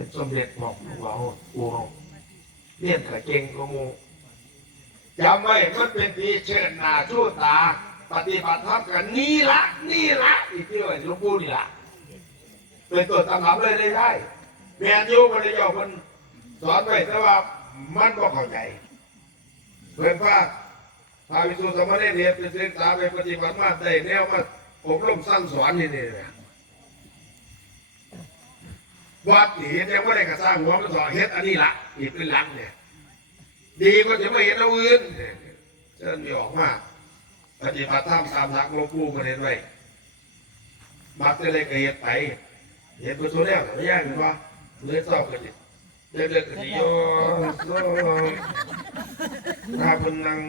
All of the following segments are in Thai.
เป็นสมเด็จบอกเรากูเราเรียนกับเก่งก็มูจำไว้มันเป็นปีเชิญหน้าชูตา ปฏิบัติธรรมกันนี่ละนี่ละอีกที่ว่าหลวงปู่นี่ละเป็นตัวตำรับเลยได้ได้แมนยูมันเลยยอมันสอนไปแต่ว่ามันก็เข้าใจเพื่อนว่าพาวิสุทธิสมณเณรเรียนไปศึกษาไปปฏิบัติมาได้แนวมาอบรมสั่งสอนนี่นี่นะ วัดนี่เห็นยังไม่ได้กระสร้างหัวมันสอเฮ็ดอันนี้ละนี่เป็นหลังเนี่ย ดีก็จะไม่เห็นเอาอื่นเชิญมีออกมาปฏิบัติธรรมตามหลักหลวงปู่กันเห็นไว้มักจะเลยก็เห็นไปเห็นไปตัวแรกไม่ยากหรือว่าเลือดเศร้ากันดิเลือดเลือดกันดิโยโซถ้าคนนั่ง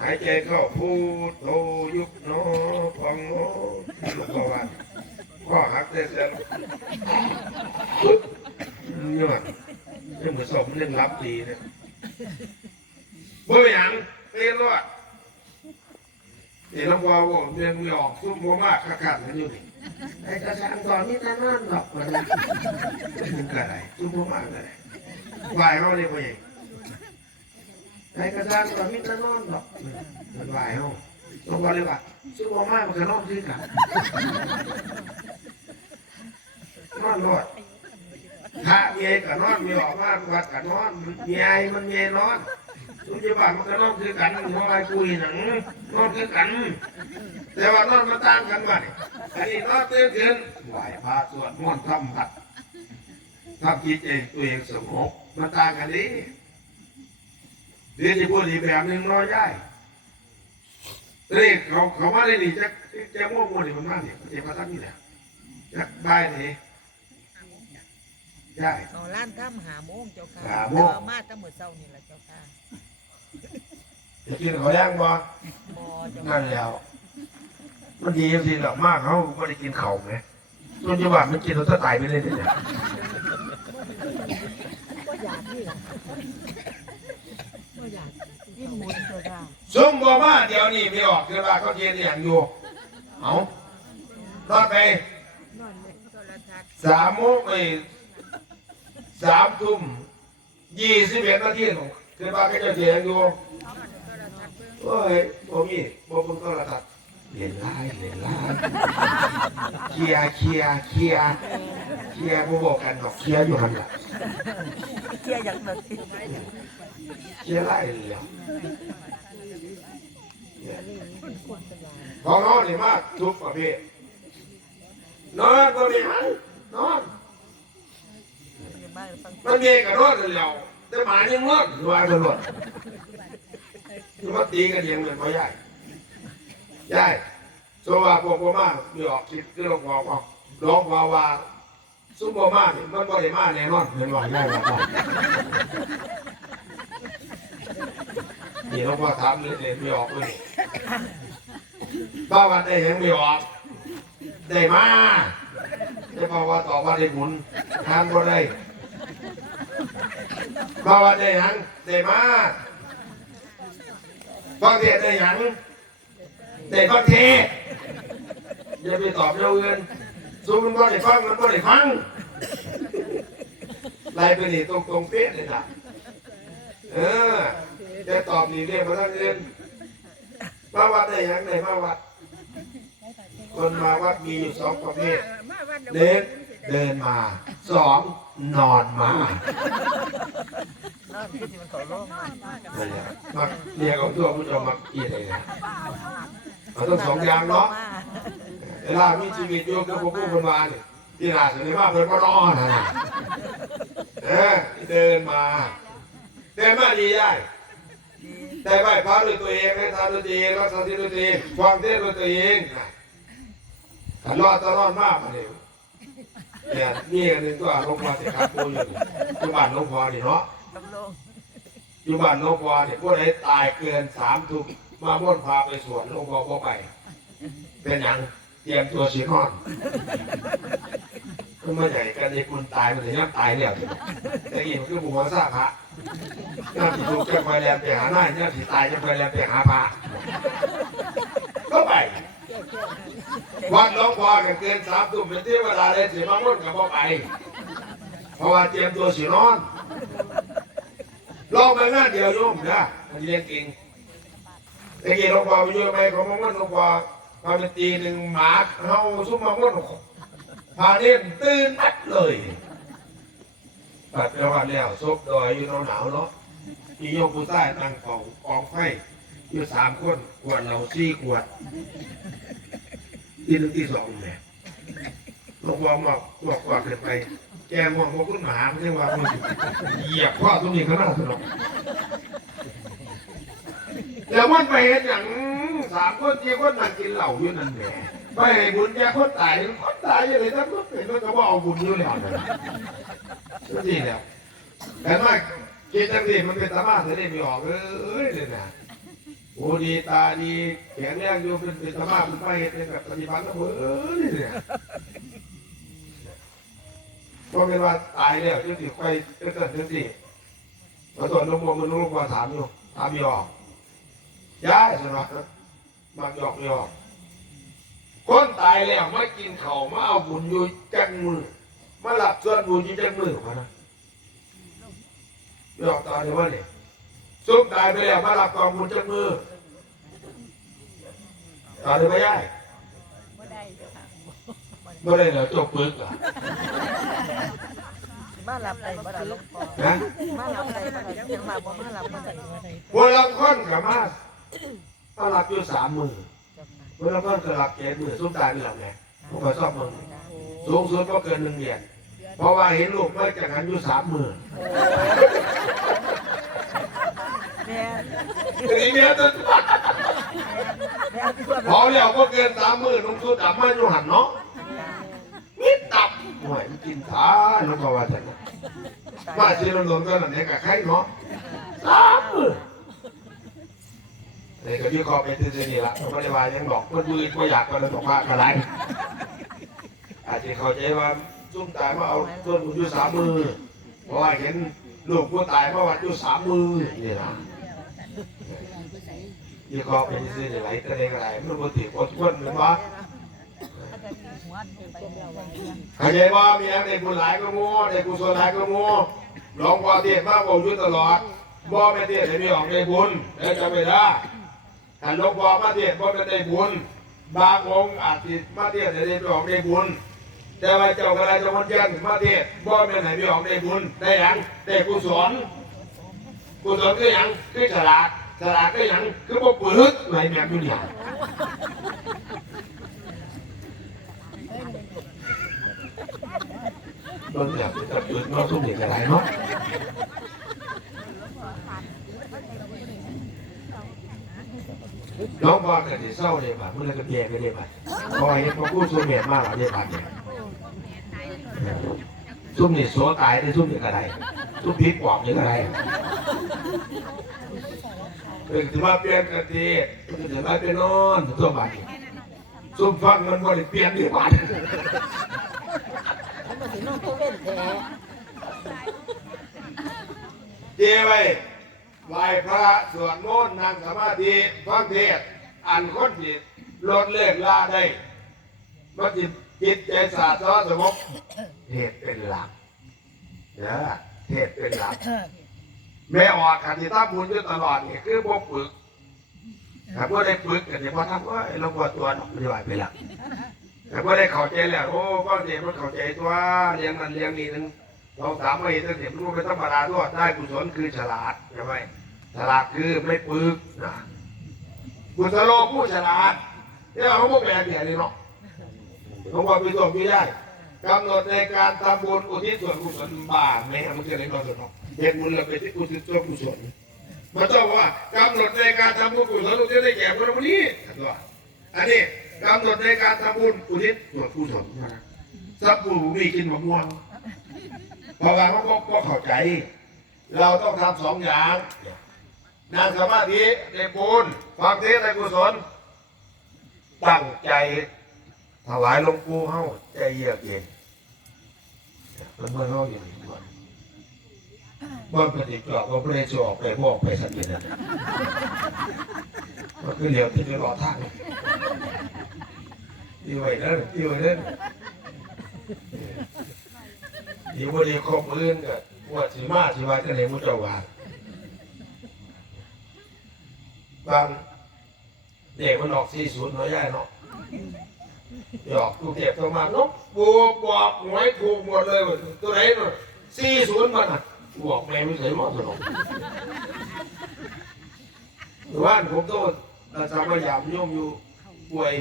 หายใจเข้าพูดโตยุบโนพองโนลูกกวัน ข้อหักเส้นแล้วปุ๊บย้อนเรื่องผสมเรื่องรับดีเนี่ยบ่เป็นหยังเป็นรอดนี่น้องวาวเรียนไม่ออกซุ่มบ่มากขัดขัดกันอยู่นี่ไอ้กระชังตอนนี้นั่นนั่นดอกมันเป็นกระไรซุ่มบ่มากกระไรวายเขาเรียกว่าอย่างไอ้กระชังตอนนี้นั่นนั่นดอกมันวายเขาต้องว่าเลยว่าซุ่มบ่มากมันก็นอนคือกัน นอนรอดถ้าเมียก็นอนมีออกมาวัดก็นอนเมียมันเมียนอนทุกที่บ้านมันก็นอนคือกันหัวไอ้กุยหนังนอนคือกัน แต่ว่านอนมันต่างกันมาเนี่ยอันนี้นอนตื่นขึ้นไหวพระสวดมนต์ทำบัดทำจิตเองตัวเองสงบมันต่างกันดิเดี๋ยวจะพูดอีกแบบหนึ่งน้อยย่ายเรียกเขาเขามาได้นี่จะจะม่วงม่วงนี่มันมากเนี่ยเจะมาตั้งนี่แหละจะบายนี่ ได้เอาล้านถ้ำหาโมงเจ้าค่ะหาโมง เอามาตั้งมื้อเช้านี่แหละเจ้าค่ะจะกินเขาวย่างบ่บ่เจ้านั่นแล้ว มันดีสิหรอกมากเขาไม่ได้กินเขาไงจนจังหวะมันกินเราจะตายไปเลยเนี่ยก็อยากนี่ล่ะก็อยากกินหมดเจ้าค่ะซุ่มบ่มาเดี๋ยวนี้ไม่ออกคือว่าเขาเทียนอย่างอยู่เอาตอนไปนอนเลยโทรทัศน์สามโมงไป สามทุ่มยี่สิบเอ็ดนาทีของคือว่าเขาจะเทียนอยู่โอ้ยบ่มีบ่เพิ่งโทรทัศน์เรียนไล่เรียนไล่เคลียร์เคลียร์เคลียร์เคลียร์บ่บอกกันดอกเคลียร์อยู่หันล่ะเที่ยอย่างนั้นเชียร์ไล่เลยอะของน้องนี่มากทุกประเภทนอนก็มีหันนอน บ้านฟังมันมีกับนอนเลยแล้วแต่หมายังนอนวยตลอดมันตีกันยังเลยพ่อใหญ่ใหญ่โซว่าพวกพ่อมามีออกคิดคือลวงพ่อบอกลวงพ่อว่าซุปพ่อมาเนี่ยมันบ่ได้มาแน่นอนเห็นว่าใหญ่ว่านี่หลวงพ่อถามเลยเนี่ยมีออกเลยบ้าวันได้ยังไม่ออก ได้มาได้บอกว่าต่อว่าได้หมุนทานก็ได้ บาวันได้ยังได้มาฟังเทศได้ยังได้ฟังเทศอย่าไปตอบเรื่องอื่นสู้มันก็ได้ฟังมันก็ได้ฟังไล่ไปนี่ตรงตรงเป๊ะเลยนะเออจะตอบนี่เรียกมาทั้งอื่นมาวัดได้ยังได้มาวัด คนมาวัดมีอยู่สองประเภทเดินเดินมาสอง นอนมานอนคือสิมันเขาโล่งมานั่นแหละมักเรียกเอาตัวผู้ชมมักเกียดเลยนะเอาต้องสองอย่างเนาะเวลามีชีวิตอยู่กับพวกผู้คนมาเนี่ยที่หน้าสนิทมากเพิ่นก็นอนนะเออเดินมาเดินมาดีได้แต่ไหว้พระด้วยตัวเองให้ทานด้วยตัวเองรักษาศีลด้วยตัวเองฟังเทศน์ด้วยตัวเองนะถ้ารอดตลอดมากมาเลย เนี่ยนี่อันหนึงก็หลวงพ่อสิครับพูดอยู่นี่อยู่บ้านหลวงพ่อนี่เนาะตำลงอยู่บ้านหลวงพ่อเนี่ยพวกไหนตายเกินสามทุ่มมาม่วนพาไปสวนหลวงพ่อก็ไป เป็นหยังเตรียมตัวสีนอน ก็มาใหญ่กันในคุณตายมันถึงยังตายแล้วแต่อีกมันคือบุหัวซาพระน่าที่ถูกจะไปแลมไปหาหน้าน่าที่ตายจะไปแลมไปหาพระก็ไปเจ๊ วัดหลวงพ่อกันเกินสามทุ่มเป็นที่วลาเลยสิมามุ่นกับพ่อไปเพราะว่าเตรียมตัวสินอนลองไปงานเดียวโยมนะมันเรียนเก่งไอ้กี่หลวงพ่อไปอยู่ไหมของมังมันหลวงพ่อมาเป็นตีหนึ่งหมาเฮาซุ่มมังมันพาเล่นตื่นมัดเลยปัดไปวันแล้วซบดอยอยู่หนาวๆเนาะมีโยมผู้ใต้ตั้งกองกองไฟอยู่สามคนขวดเราสี่ขวด ที่หนึ่งที่สองเนี่ยลงวองบอกบอกว่าเกินไป แกมองว่าคุณหมาไม่ใช่ว่ามึงเหยียบพ่อตรงนี้ก็น่าสนุกแล้วมันไปเห็นอย่างสามคนที่คนนั่งกินเหล้าอยู่นั่นแหละไปบุญแกคนตายคนตายอยังไงถ้าคนเป็นก็ว่าเอาบุญอยู่แล้วนะนี่แหละแต่ว่ากินทั้งทีมันเป็นธรรมะจะได้ไม่ออกเอ้ยเลยนะ โอ้ดีตาดีแข็งแรงอยู่เป็นเป็นสภามันไปเห็นเป็นแบบปฏิบัติแล้วเออนี่เนี่ยก็เป็นว่าตายแล้วที่สิไปเกิดที่สิพอตอนลงมมันลงมาถามอยู่ถามยอกย้ายใช่ไหมมันหยอกยอกคนตายแล้วมากินเขาวมาเอาบุญอยู่จังมือมาหลับส่วนบุญอยู่จังมือเขานะยอกตายเลยว่าเนี่ยซุปตายไปแล้วมาหลับกองบุญจักมือ ตายเลยไม่ได้ไม่ได้เจ้าค่ะไม่ได้เหรอจบปึกเหรอมาหลับได้บ่ได้หลวงพ่อนะมาหลับได้บ่ได้ยังมาบ่มาหลับบ่ได้พวกเราคนกับมามาหลับอยู่สามมือพวกเราคนก็หลับเจ็ดมือซุปตายไปแล้วไงผมก็ชอบมึงสูงสุดก็เกินหนึ่งเดือนเพราะว่าเห็นลูกไม่จากกันอยู่สามมือแม่ทีนี้จะแม่ที่ว่า พอแล้วก็เกินสามมือลุงสุดดับไม่อยู่หันเนาะนิดตับหน่อยกินขาน้องก็ว่าแต่นะมาชีรนนก็นั่นเองกับใครเนาะสามมือนี่ก็ยี่คอไปตื้อนี่ละไม่ได้ว่ายังบอกมันบืนก็อยากก็เลยบอกว่าอะไรอาจจะเข้าใจว่าซุ่มตายมาเอาต้นอยู่สามมือเพราะว่าเห็นลูกผู้ตายมาวัดอยู่สามมือนี่นะ ยี่คอไปตื้อนี่ไหลก็ได้ก็ได้มันปกติปวดก้นหรือวะเข้าใจว่ามีอะไรในบุญหลายก็งูในกุศลหลายก็งูหลวงพ่อเทศมากบอกอยู่ตลอดบ่ไม่เทศให้มีออกในบุญแล้วจำไม่ได้ถ้าหลวงพ่อมาเทศบ่เป็นในบุญบางองค์อาจจะมาเทศให้ได้ออกในบุญแต่ว่าเจ้ากระไรเจังหวัดเชียงมาเทศบ่เป็นให้มีออกในบุญได้ยังได้กุศลกุศลคือหยังคือฉลาด ฉลาดคือหยังคือบ่เปึกไหนแม่นอยู่เนี่ยเบิ่งแบบจะเปืนมาทุ่มอย่างไรเนาะน้องบอลกันที่เศร้าเลยป่ะมันเลยก็แย่ไปเลยป่ะพอยเห็นพอกู้ซุ่มเมียมากหลายเดือนเนี่ยซุ่มเนี่สัวตายได้ซุ่มอย่างไรซุ่มพิษหวังอย่างไร เป็นถือว่าเปลี่ยนกันทีถือว่าเป็นนอนตัวบ้านซุ่มฟังมันบริเปลี่ยนดีกว่ามันบ่สินอนตัวเว้นแท้เจไว้ไหว้พระสวดมนต์นั่งสมาธิฟังเทศน์อันคนผิดลดเลิกลาได้มันจิตจิตใจสาสอสงบเทศเป็นหลักเด้อเทศเป็นหลัก แม่ออกขันธิตาบุญอยู่ตลอดเนี่คือบ่ฝึกถ้าบ่ได้ฝึกก็สิบ่ทำว่าเราบ่ตัวดอกปฏิบัติไปละแต่บ่ได้เข้าใจแล้วโอ้ก็เดี๋ยวมันเข้าใจตัวเรียงนั้นเรียงนี้นึงเราสามารถเห็นตั้งแต่รู้เป็นธรรมดาด้วได้กุศลคือฉลาดใช่ไหมฉลาดคือไม่ปึกนะกุศโลผู้ฉลาดที่เราเขาแปลเปลี่ยนเลยเนาะเขาบอกมีตัวมีได้ กำหนดในการทำบุญอุทิศส่วนกุศลบ้าแม่มันจะได้นอนสนองเห็นบุญเราไปที่อุทิศส่วนกุศลมันต้องว่ากำหนดในการทำบุญกุศลอุทิศได้แก่คนคนนี้อันนี้กำหนดในการทำบุญอุทิศส่วนกุศลนะสับปูมีกินมะม่วงเพราะว่าเขาก็เข้าใจ เราต้องทำสองอย่างนั่งสมาธิในบุญฟังเทศในกุศลตั้งใจ ถวายหลวงปู่เฮาใจเยือกเย็นแล้วเมื่อเราอย่างนี้ก่อนบ่ปฏิจอกก็ไม่ได้จะออกไปบอกไปสักทีนั่นก็คือเหลียวที่จะรอทางดีไว้นั่นดีไว้นั่นดีบ่ดีครบอื่นก็ว่าสิมาสิวาจังได๋มุเจ้าว่าบางเด็กมันออก40เนาะย่าเนาะ หยอกกูเก็บตัวมานาะกูบอกหวยถูกหมดเลยตัวไหนเนาะ40มันน่ะกูบอกแม่ไม่เคยบอกสนองว่านผมโตอาจารย์มายามโยมอยู่ป่วย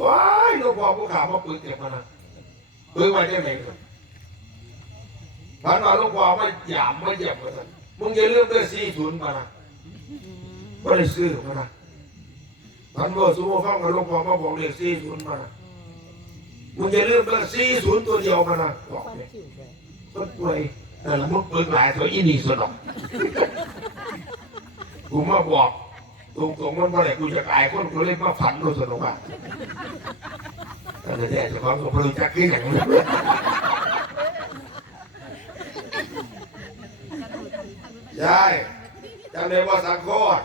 ว้ายหลวงพ่อผู้ข่าวมาปึกเก็บมานะปึกไว้ได้ไหนกันพันว่าหลวงพ่อไม่หยามไม่เหยียบมาสันมึงอย่าลืมเด้วย40มานะไม่ได้ซื้อมานะพันว่าสมมติฟังกับหลวงพ่อมาบอกเลข40มานะ มึงอย่าลืมเด้วย40ตัวเดียวมานนะบอกเลยคิวเลยต้นกล้วยแต่ละมุกปืนหลายตัวอีนี่สนอกกูมาบอกตรงตรงๆมันเมื่อไหร่กูจะตายคนกูเลยมาฝันกูสนอกว่าแต่เดี๋ยวจะความสมบูรณ์จะขึ้นอย่างนี้ยายจำได้ว่าสังโคตร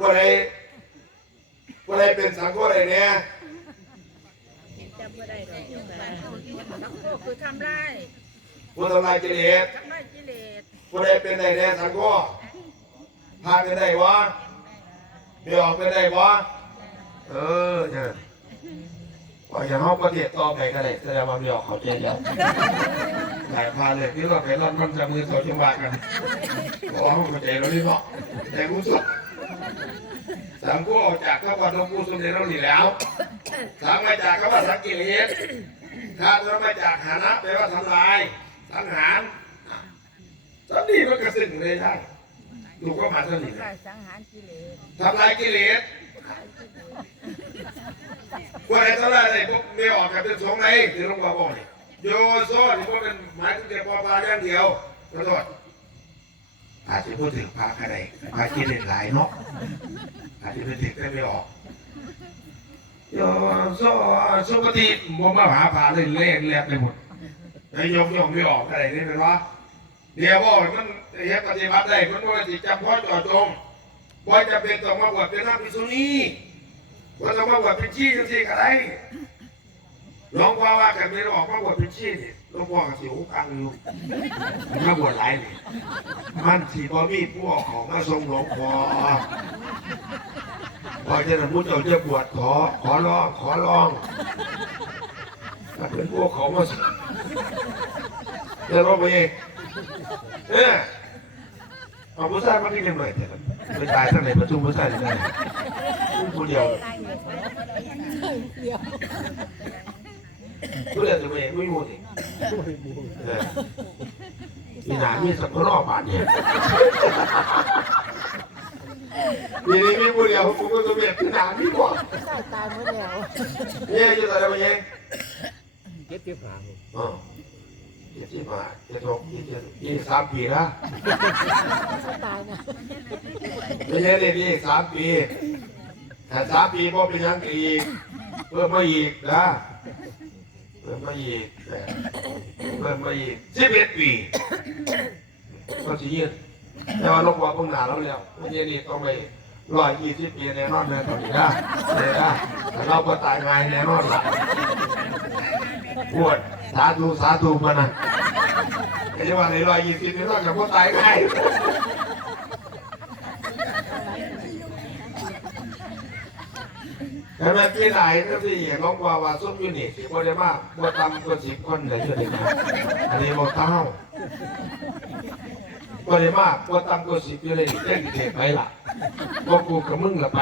ว่าไรว่าไรเป็นสังโคตรอะไรเนี่ย บ่ได้หรอกสังโฆคือทำลายว่าทำลายกิเลสทำลายกิเลสผู้ใดเป็นได้แน่สังก็พาเป็นได้วะเดี๋ยวออกเป็นได้วะเออเนี่ยว่าอย่างห้องประเทศต่อไปก็ได้แสดงว่าเดี๋ยวเขาเจ๊เดียวหลายพาเลยที่เราไปรอนมันจะมือเขาจังหวะกันบอกว่าเขาใจเราดีเนาะแต่รู้สึก สังก็ออกจากข้าวัดหลวงปู่สมเด็จเราหนีแล้วสังมาจากข้าวัดสังกิเลสถ้าเรามาจากหานะแปลว่าทำลายสังหารตอนนี้มันกระสึ่งเลยได้ลูกก็มาเท่านี้ลายสังหารกิเลสทำลายกิเลสว่าอะไรเท่าไรเลยพวกไม่ออกกับเป็นสงไงถือหลวงพ่อบอกนี่โยโซ่ที่พวกเป็นหมายถึงแต่ปอปลาอย่างเดียวขอโทษอาจจะพูดถึงพาอะไรพากิเลสหลายเนาะ อาจจะเป็นเด็กได้ไม่ออกโยโซ่สุปฏิบ่มาหาพาเลยเล่นแลบไปหมดไอ้ยกยกไม่ออกอะไรนี่เป็นวะเดี๋ยวว่ามันเฮ็ดปฏิบัติได้มันว่าสิจำเพาะเจอจงว่าจะเป็นต้องมาบวชเป็นนักพิสุนีว่าต้องมาบวชเป็นชี้จังสี่ก็ได้ หลวงพ่อว่ากันไม่ได้ออกมาบวชเป็นชี้นี่หลวงพ่อก็สิหูกังอยู่มาบวชหลายนี่มันสิบ่มีผู้เอาของมาส่งหลวงพ่อพอจะนั้นผู้เจ้าจะบวชขอขอร้องขอร้องถ้าเป็นผู้เอาของมาส่งเดี๋ยวเราไปเองเออเอาผู้ชายมาที่เรียนหน่อยเถอะไปตายตั้งไหนประชุมผู้ชายได้ผู้เดียว ผู้เดียวจะไม่ไม่รู้สิเออมีหนามีสักรอบบาทเนี่ยมีนี่มีผู้เดียวผมก็จะเบียดมีหนามีกว่าใส่ตายหมดแล้วเนี่ยจะอะไรมาเองเก็บเก็บหาอ๋อเจ็ดสิบห้าเจ็ดหกเจ็ดยี่สามปีนะใส่ตายนะไม่ใช่ได้ดีสามปีแต่สามปีพอเป็นยังอีกเพิ่มมาอีกนะ เพิ่มมาอีกเพิ่มมาอีกสิบเอ็ดปีก็สิยืนแต่ว่าลงว่าเพิ่งหนาแล้วแล้ววันนี้นี่ต้องไปร้อยยี่สิบปีแน่นอนเลยตอนนี้นะเลยนะแต่เราก็ตายง่ายแน่นอนละปวดสาธุสาธุมานะไม่ใช่ว่าในร้อยยี่สิบนี่เราจะก็ตายง่าย แต่แม่ปีไหนนั่นสิเห็นน้องว่าว่าส้มอยู่นี่สิบ่ได้มาบ่ตำก็สิบคนเลยอยู่นี่นะอันนี้บ่เต้าบ่ได้มาบ่ตำก็สิบอยู่เลยนี่เด็กเด็กไปล่ะบ่กูกับมึงละไป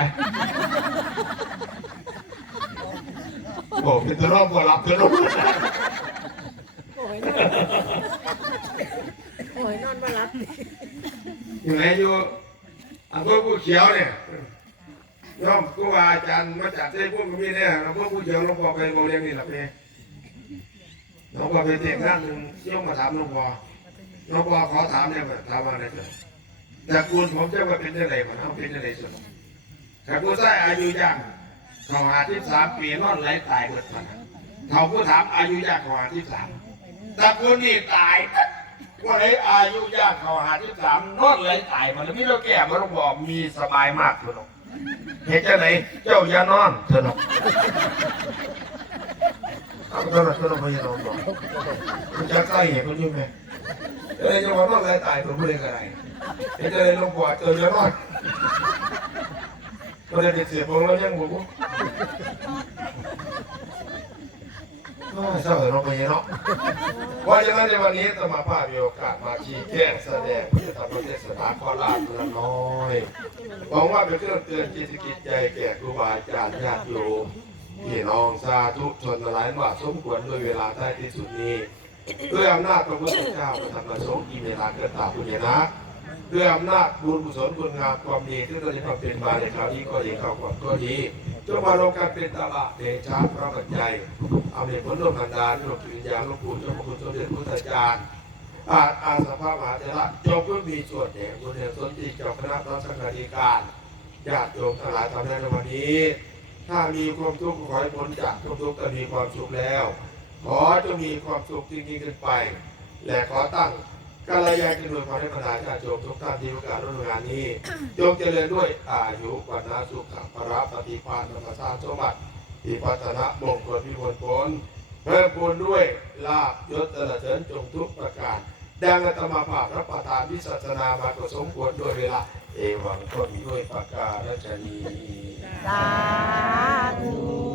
บอกเป็นตัวรอบบ่รับตัวรอบโอ้ยนอนโอ้ยนอนมารับอยู่ไหนอยู่อำเภอผู้เขียวเนี่ย ย่อมครูบาอาจารย์มาจากเส้พวกมีเนี่ยอำเภอผู้เขียวหลวงพอไปโรงเรียนนี่หล่ะเพ่หลวงพอไปเทศงานหนึงย่อมมาถามหลวงพ่อหลวงพ่อขอถามเนี่ยถามว่าอะไรเกิดแต่กูลผมจะว่าเป็นยังไงมันเอาเป็นยังไงสุดแต่กูใช้อายุย่างเขาหาที่สามปีนอนไหลตายเบิดมันเขากูถามอายุย่างเขาหาที่สามแต่กูนี่ตายว่าไอ้อายุย่างเขาหาที่สามนอนไหลตายมันแล้วมีเราแก่มาหลวงพ่อมีสบายมากคุณหลวง เหตุจะไหนเจ้าอย่านอนเถอะนาะเอาไปตอนนั้นก็ต้องพยายามบอกคุณจะใกล้เห็นคุณยุ่งไหมเอ้ยจะมาต้องไรตายผมไม่ได้อะไรเห็นจะเลยลงปอดเจออย่านอนก็เลยเสียบงแล้วยังบุก เศร้าแต่เราไปเนาะเพราะฉะนั้นในวันนี้สมาภาพมีโอกาสมาชี้แจงแสดงเพื่อทำประเทศสถานขอลาดละน้อยหวังว่าเป็นเครื่องเตือนจิตกิจใจแก่ครูบาอาจารย์ญาติโยมพี่น้องสาธุชนหลายว่าสมควรด้วยเวลาท้ที่สุดนี้ด้วยอำนาจพระพุทธเจ้าพระธรรมสงฆ์อิเมลาเกิดตาปุญญนะด้วยอำนาจบุญกุศลคุณงามความดีที่เราได้ทำเป็นมาในคราวนี้ก็ดีข่าวก่อนก็ดี จงมาลงกันเป็นตบะเดชะพระบัญญัยเอาเหตุผลรวมกันดานหลวงวิญญาหลวงปู่เจ้าพระคุณสมเด็จพระพุทธจารย์อาจอาสภาพมหาเถระจงเพื่อมีส่วนแห่งบุญแห่งสนติเจ้าคณะพระสังฆาธิการญาติโยมทั้งหลายทำได้ในวันนี้ ถ้ามีความทุกข์ขอให้พ้นจากความทุกข์จะมีความสุขแล้ว ขอจะมีความสุขยิ่งๆขึ้นไป และขอตั้ง กัลยาณมิตรความให้บรรดาญาติโยมทุกท่านที่ประกาศร่วมงานนี้จงเจริญด้วยอายุวันนาสุขภระปฏิภาณธรรมชาติสมบัติที่พัฒนามงคลพิมลผลเพิ่มพูนด้วยลาบยศเจริญเสริญจงทุกประการดังอาตมาภาพรับประทานวิสัชนามาก็สมควรด้วยเวลา เอวังก็มีด้วยประการชนีสาธุ